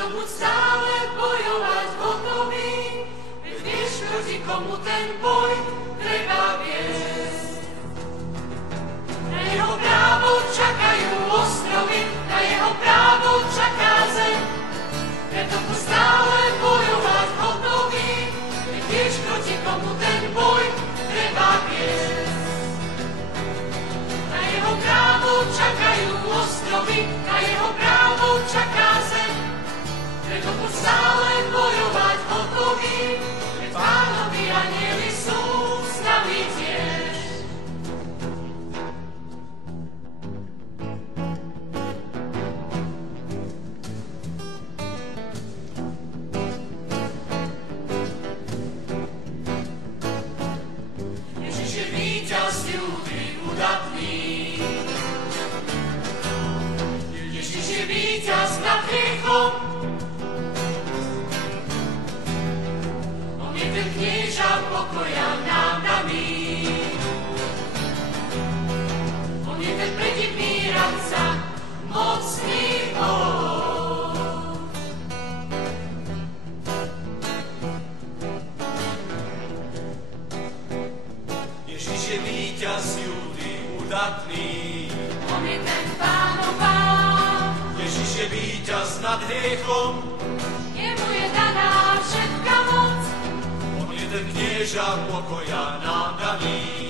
preto buď stále bojovať hotový, veď vieš, proti komu ten boj treba viesť. Na jeho právo čakajú ostrovy, na jeho právo čaká zem, preto buď stále bojovať hotový, veď vieš, proti komu ten boj treba viesť. Na jeho právo čakajú ostrovy, na jeho právo čaká zem, preto buď stále bojovať hotový, veď Pánovi anjeli sú s nami tiež. Ježiš je víťaz ľudí udatný, Ježiš je víťaz nad hriechom, on je ten knieža pokoja nám daný, on je ten predivný radca, mocný Boh. Ježiš je víťaz Júdy udatný, On je ten Pánov Pán, Ježiš je víťaz nad hriechom, jemu je daná všetka moc, on je ten knieža pokoja nám daný.